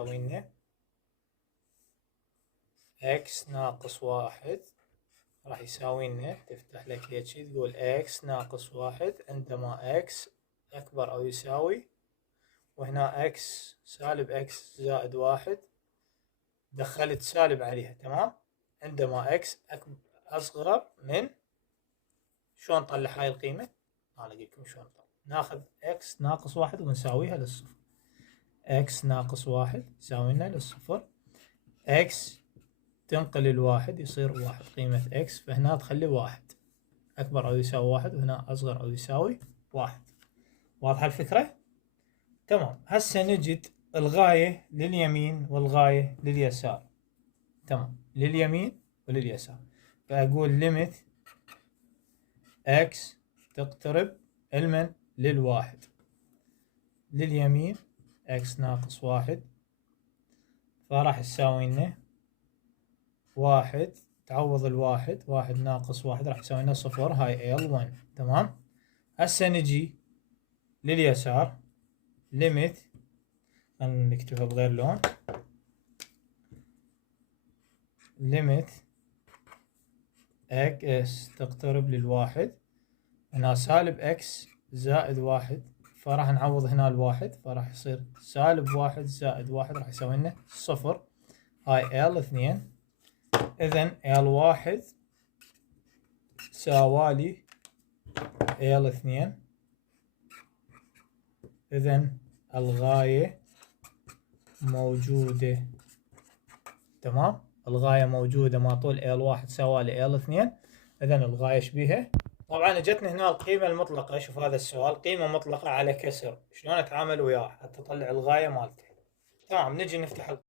يساوي لنا x ناقص 1 راح يساوي لنا، تفتح لك هيك تقول x ناقص 1 عندما x أكبر أو يساوي، وهنا x سالب x زائد 1 دخلت سالب عليها، تمام. عندما x أصغر من، شلون نطلع هاي القيمة؟ أنا أقول لكم شلون نطلع. ناخذ x ناقص 1 ونساويها للصفر. x ناقص 1 يساوي لنا للصفر، x تنقل الواحد يصير 1 قيمة x، فهنا تخلي 1 أكبر أو يساوي 1 وهنا أصغر أو يساوي 1. واضحة الفكرة؟ تمام. هسه نجد الغاية لليمين والغاية لليسار. تمام، لليمين ولليسار. فأقول ليميت x تقترب المن للواحد، لليمين x ناقص 1 فراح تساوي لنا 1 تعوض الواحد، 1 ناقص 1 راح يساوي لنا 0، هاي L1. تمام. هسه نجي لليسار ليميت، نكتبها بغير لون، ليميت x تقترب للواحد، هنا سالب x زائد 1 فراح نعوض هنا الواحد، فراح يصير سالب 1 زائد 1 راح يساوي لنا 0، هاي L2. إذن L1 ساوالي L2. إذن الغاية موجودة. تمام، الغاية موجودة ما طول L1 ساوالي L2. إذن الغاية ايش بيها؟ طبعا اجتنا هنا القيمة المطلقة. شوف هذا السؤال، قيمة مطلقة على كسر، شلون اتعامل وياه حتى اطلع الغاية مالته؟ تمام، نجي نفتح